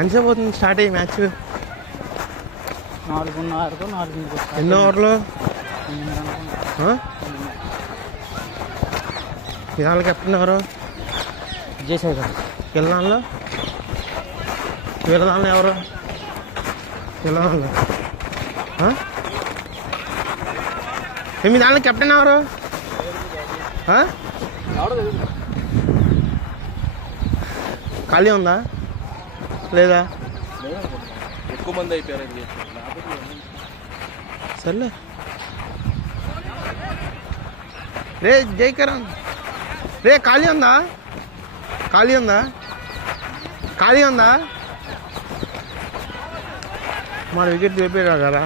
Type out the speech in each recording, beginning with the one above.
ఎంతసేపు అవుతుంది స్టార్ట్ అయ్యి మ్యాచ్? 4:30 4 ఎన్నో ఓవర్లు? ఇవాళ కెప్టెన్ ఎవరు? విజయసాయి గారు. పిల్లదానిలో ఎవరు? పిల్లదానిలో మీ దానిలో కెప్టెన్ ఎవరు? ఖాళీ ఉందా లేదా? ఎక్కువ మంది అయిపోయారు. సర్లే రే జైకరణ్ రే ఖాళీ ఉందా? మన వికెట్ చూపారు కదా.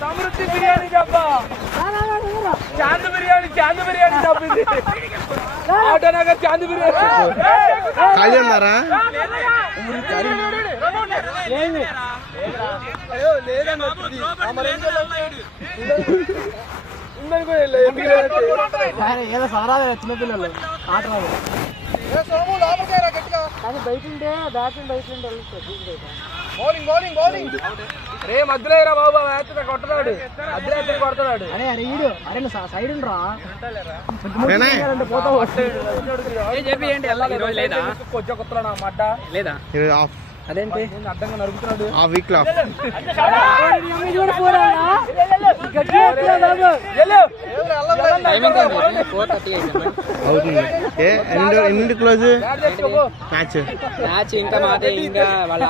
సమృద్ధి బిర్యానీ డబ్బా, చాంద్ బిర్యానీ డబ్బింది. ఆటోనగర్ చాంద్ బిర్యానీ. ఖాళీ ఉన్నారా? ఏదో సారాదు చిన్నపిల్లలు ఆట రాదు. కానీ బయట ఉంటే బ్యాటింగ్ బయట ఉంటే రే మధ్యలో రా బాబా, మ్యాచ్ కొట్టడాడు, మధ్యలో కొడతాడు. అరే ఈడు అరే సైడ్ రా కొంచెం కొత్తడా మడ్డ లేదా? అదేంటి అడ్డంగా నరుకుతున్నాడు. ఆ వీక్ లో అవుతుంది. ఎన్ని క్లోజ్ మ్యాచ్? ఇంకా మాదే, ఇంకా వాళ్ళ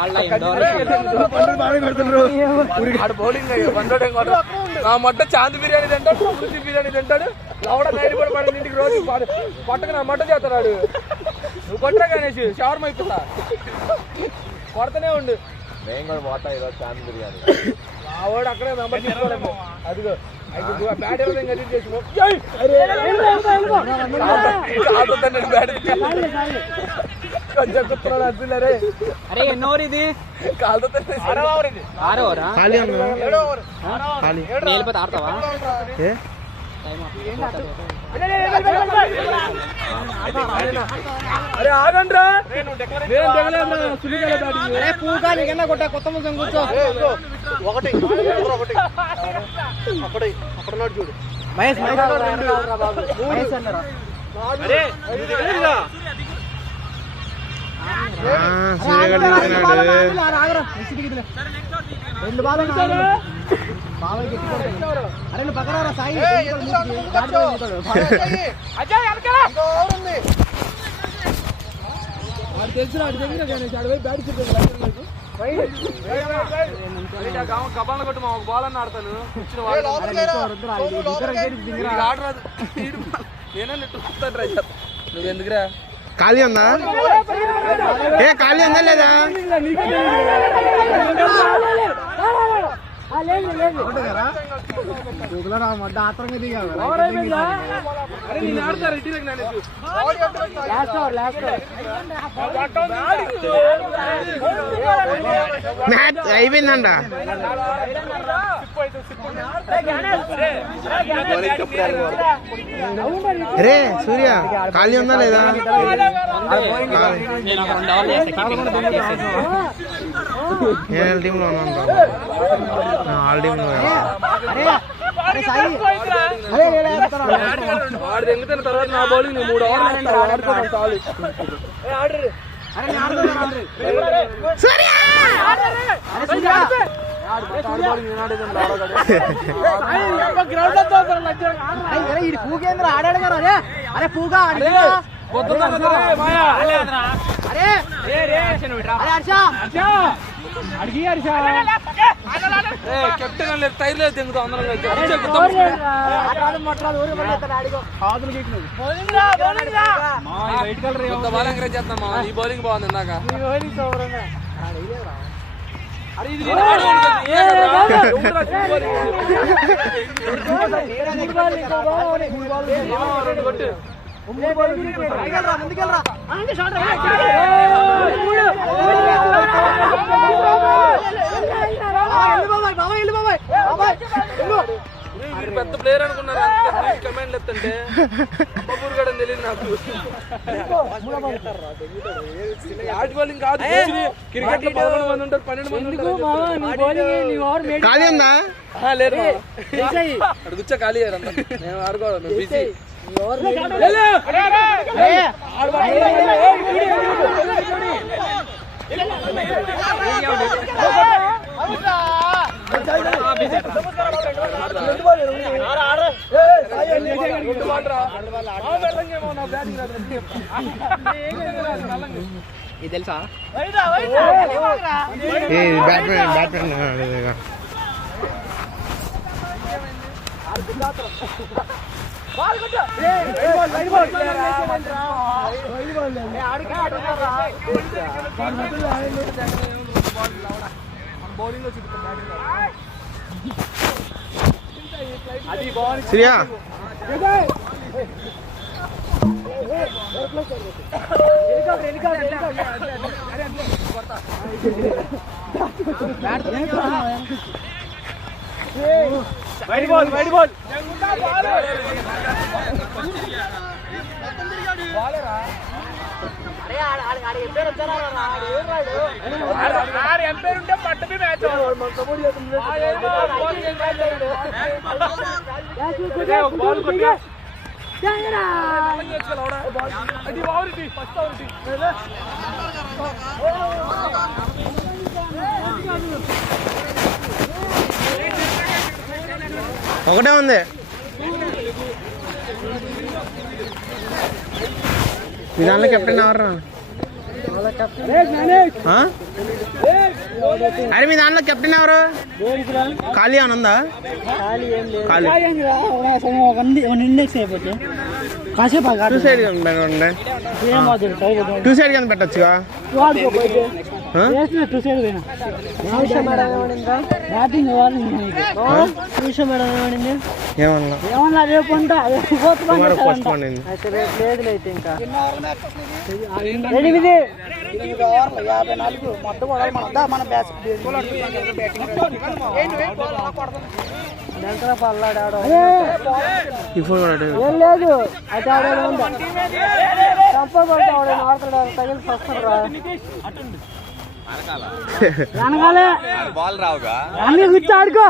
బౌలింగ్ నా మట్ట చాంద్ బిర్యానీ తింటాడు, సమృద్ధి బిర్యానీ తింటాడు. లవడ నైట్ కూడా పడింది ఇంటికి రోజు పట్టక నా మట్ట చేస్తున్నాడు. నువ్వు కొట్టరా గణేష్, షవర్మ అయిపోతా కొడతనే ఉండు. నేను కూడా పోతా ఈరోజు చాంద్ బిర్యానీ. వాడు అక్కడే మెంబర్ తీసుకోలేము. అదిగో బ్యాట్ ఎవరైనా గలీజ్ చేసి కొంచెం కుతున్నాడు అసలు. అరే ఎన్నోవర్ ఇది? కాలుతో వెళ్ళిపోతే ఆడతావా? అరే ఆగండ్రా, పూగా నీకన్నా కొట్టా కొత్త ముఖం కూర్చో. ఒకటి అక్కడ చూడు మహేష్ రెండు బాగా అరే నువ్వు పక్కన సాయి తెలుసు కబాల కొట్టు మా ఒక బాల్ అన్న ఆడతాను. నేనే నెట్టుకుంటాను ట్రై చేస్తా. నువ్వెందుకురా? ఖాళీ ఉందా? ఖాళీ ఉందా లేదా? ఆత్రంగా దిగారు. మ్యాచ్ అయిపోయిందంట. రే సూర్య ఖాళీ ఉందా లేదా? నేను టీంలో ఉన్నాను. ఆల్ టీంలో వాడు తెంగుతున్న తర్వాత నా బౌలింగ్ 3 ఓవర్లు ఆడుకోవడం చాలు. పూకేంద్ర ఆడాడు కదా. అరే పూగా అరే కెప్టెన్ లేదు టైర్ లేదు దింగుతాం అందరం బౌలింగ్ రేజ్ చేస్తామా ఈ బౌలింగ్ బాగుంది ఇందాక పెద్ద ప్లేయర్ అనుకున్నారు కమాండ్ ఎత్తంటే అమ్మపూర్ గడ తెలియదు నాకు ఆట బౌలింగ్ కాదు క్రికెట్ లో 11 మంది ఉంటారు 12 మంది ఖాళీ ఉందా లేదు అక్కడ కూర్చో ఖాళీ నేను ఆడుకోవాలి బిజీ ఇది తెలుసా batsmen Shriya wide ball umpire ఉంటే పట్టబి మ్యాచ్ ఒకటే ఉంది మీ దాంట్లో కెప్టెన్ ఎవరు అరే మీ దాంట్లో కెప్టెన్ ఎవరు ఖాళీ అని ఉందా ఖాళీ టూ సైడ్ పెట్టండి టూ సైడ్ కింద పెట్టచ్చుగా ఏమన్నా పోస్ట్ పండింది 54 మొత్తం మన బ్యాచ్ పల్లాడాడు ఏం లేదు అయితే ఆడేది ఉందా తప్పబట్టి ఆడ ఆడతాడు తగిలి వస్తాడు వెనకాలే బాల్ రావుగా అన్ని కూర్చో ఆడుకో